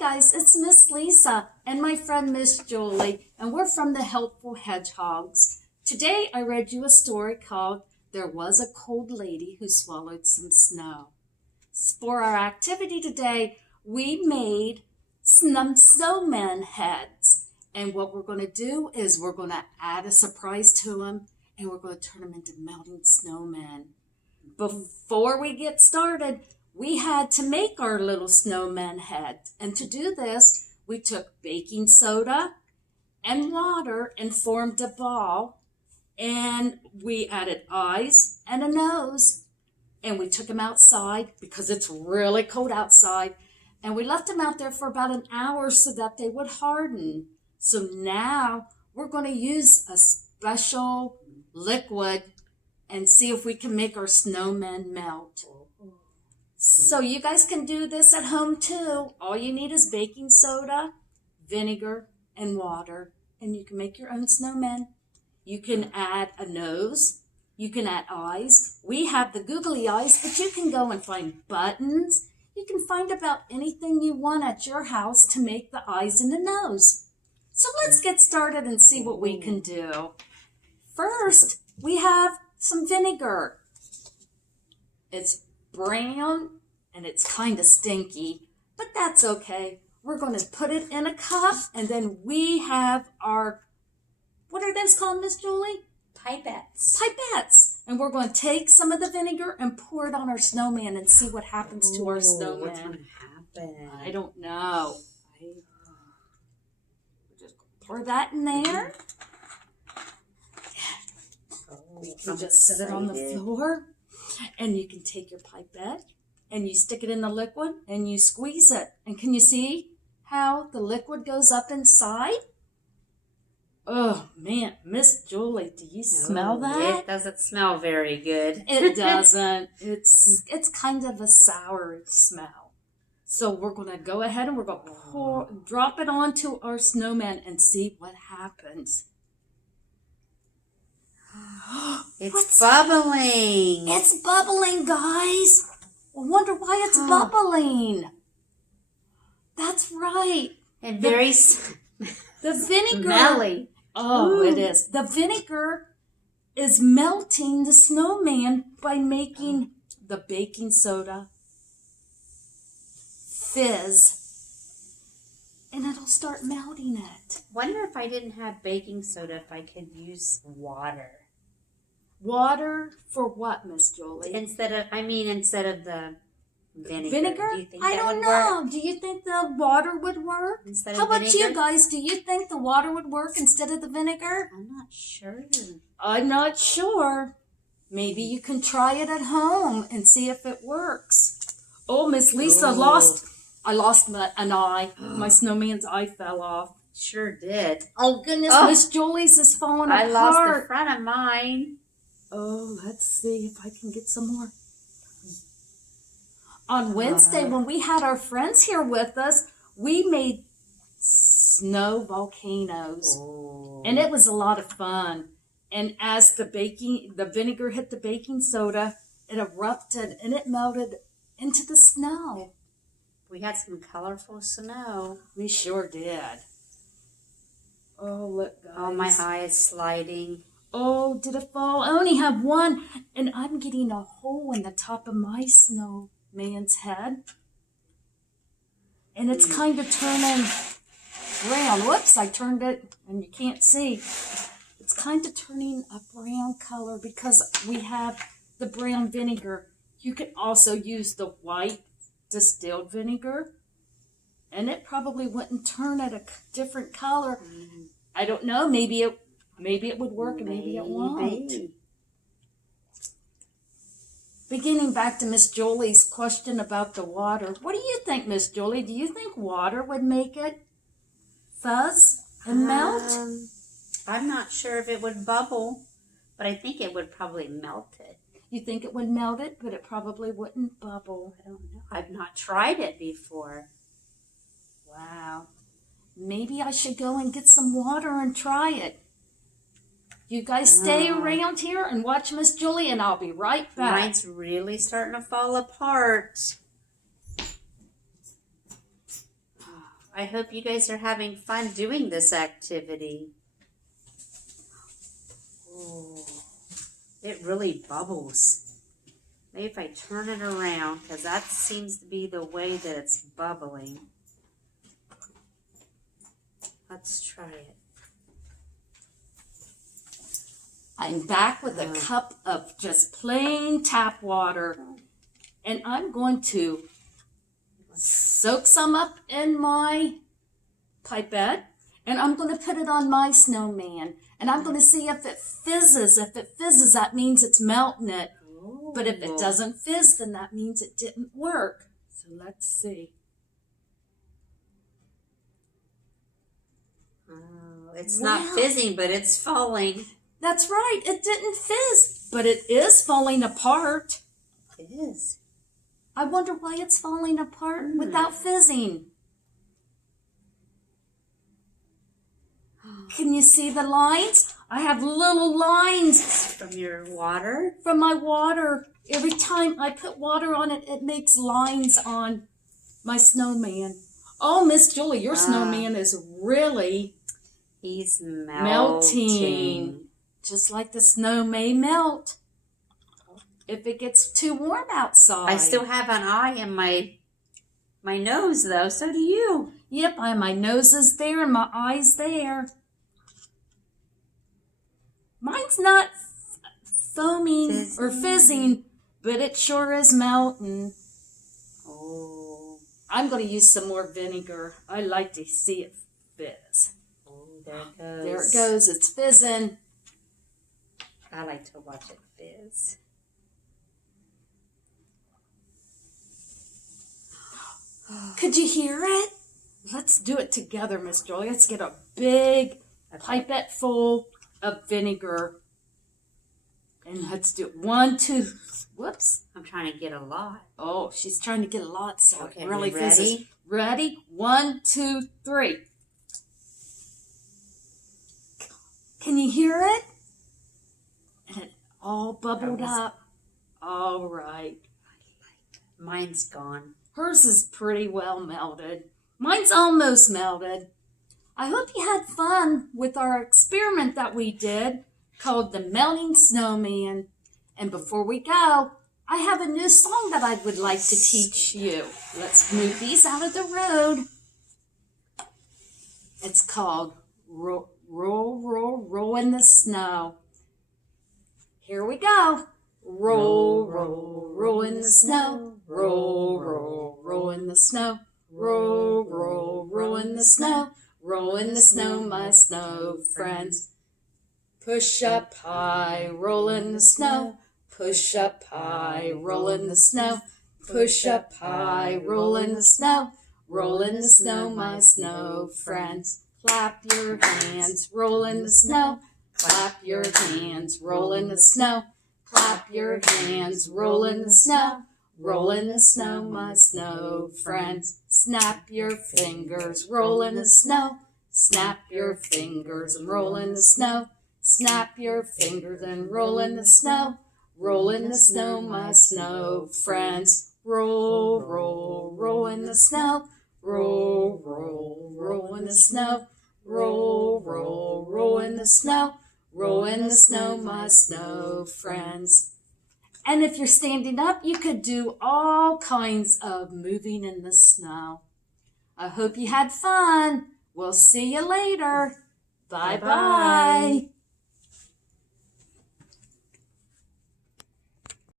guys, it's Miss Lisa and my friend Miss Julie, and we're from the Helpful Hedgehogs. Today I read you a story called There Was a Cold Lady Who Swallowed Some Snow. For our activity today, we made some snowman heads. And what we're going to do is we're going to add a surprise to them, and we're going to turn them into melting snowmen. Before we get started, we had to make our little snowman head. And to do this, we took baking soda and water and formed a ball. And we added eyes and a nose. And we took them outside because it's really cold outside. And we left them out there for about an hour so that they would harden. So now we're going to use a special liquid and see if we can make our snowmen melt. So you guys can do this at home too. All you need is baking soda, vinegar, and water. And you can make your own snowmen. You can add a nose. You can add eyes. We have the googly eyes, but you can go and find buttons. You can find about anything you want at your house to make the eyes and the nose. So let's get started and see what we can do. First, we have some vinegar. It's brown and it's kind of stinky, but that's okay. We're going to put it in a cup, and then we have our, what are those called, Miss Julie? Pipettes. Pipettes. And we're going to take some of the vinegar and pour it on our snowman and see what happens to our snowman. What's going to happen? I don't know. Just pour that in there. You can just set it on the floor, and you can take your pipette and you stick it in the liquid and you squeeze it. And can you see how the liquid goes up inside? Oh man, Miss Julie, do you smell that? It doesn't smell very good. It doesn't. It's kind of a sour smell. So we're going to go ahead and we're going to drop it onto our snowman and see what happens. It's bubbling. It's bubbling, guys. I wonder why it's bubbling. That's right. And very the vinegar. smelly. Oh, Ooh. It is. The vinegar is melting the snowman by making the baking soda fizz. And it'll start melting it. Wonder if I didn't have baking soda, if I could use water. Water for what, Miss Julie? Instead of the vinegar. Vinegar? Do you think I that don't would know. work? Do you think the water would work? Instead How of about you vinegar? guys? Do you think the water would work instead of the vinegar? I'm not sure. I'm not sure. Maybe you can try it at home and see if it works. Oh, Miss Lisa I lost an eye. My snowman's eye fell off. Sure did. Oh, goodness. Oh. Miss Julie's is falling apart. I lost the front of mine. Oh, let's see if I can get some more. On Wednesday, when we had our friends here with us, we made snow volcanoes. Oh. And it was a lot of fun. And as the vinegar hit the baking soda, it erupted and it melted into the snow. We had some colorful snow. We sure did. Oh, look, guys. Oh, my eye is sliding. Oh, did it fall? I only have one. And I'm getting a hole in the top of my snowman's head. And it's kind of turning brown. Whoops, I turned it and you can't see. It's kind of turning a brown color because we have the brown vinegar. You can also use the white distilled vinegar, and it probably wouldn't turn it a different color. I don't know. Maybe it would work, and maybe it won't. Beginning back to Miss Julie's question about the water. What do you think, Miss Julie? Do you think water would make it fuzz and melt? I'm not sure if it would bubble, but I think it would probably melt it. You think it would melt it, but it probably wouldn't bubble. I don't know. I've not tried it before. Wow. Maybe I should go and get some water and try it. You guys stay around here and watch Miss Julie, and I'll be right back. Mine's really starting to fall apart. I hope you guys are having fun doing this activity. Oh, it really bubbles. Maybe if I turn it around, because that seems to be the way that it's bubbling. Let's try it. I'm back with a cup of just plain tap water, and I'm going to soak some up in my pipette, and I'm going to put it on my snowman, and I'm going to see if it fizzes. If it fizzes, that means it's melting it. Ooh. But if it doesn't fizz, then that means it didn't work. So let's see. Oh, it's not fizzing, but it's falling. That's right. It didn't fizz, but it is falling apart. It is. I wonder why it's falling apart without fizzing. Can you see the lines? I have little lines From your water? from my water. Every time I put water on it, it makes lines on my snowman. Oh, Miss Julie, your snowman is really He's melting. Just like the snow may melt if it gets too warm outside. I still have an eye in my nose, though. So do you. Yep, my nose is there and my eye's there. Mine's not foaming or fizzing, but it sure is melting. Oh. I'm going to use some more vinegar. I like to see it fizz. Oh, there it goes. There it goes. It's fizzing. I like to watch it fizz. Could you hear it? Let's do it together, Miss Joy. Let's get a big pipette full of vinegar. And let's do it. 1, 2. Whoops. I'm trying to get a lot. Oh, she's trying to get a lot, so Okay, it really ready? fizzes. Ready? 1, 2, 3. Can you hear it? And it all bubbled up. All right. Mine's gone. Hers is pretty well melted. Mine's almost melted. I hope you had fun with our experiment that we did called the Melting Snowman. And before we go, I have a new song that I would like to teach you. Let's move these out of the road. It's called Roll, Roll, Roll, Roll in the Snow. Here we go. Roll, roll, roll in the snow. Roll, roll, roll in the snow. Roll, roll, roll in the snow. Roll in the snow, my snow friends. Push up high, roll in the snow. Push up high, roll in the snow. Push up high, roll in the snow. Roll in the snow, my snow friends. Clap your hands, roll in the snow. Clap your hands, roll in the snow. Clap your hands, roll in the snow. Roll in the snow, my snow friends. Snap your fingers, roll in the snow. Snap your fingers and roll in the snow. Snap your fingers and roll in the snow. Roll in the snow, my snow friends. Roll, roll, roll in the snow. Roll, roll, roll in the snow. Roll, roll, roll in the snow. Roll in the snow, my snow friends. And if you're standing up, you could do all kinds of moving in the snow. I hope you had fun. We'll see you later. Bye-bye.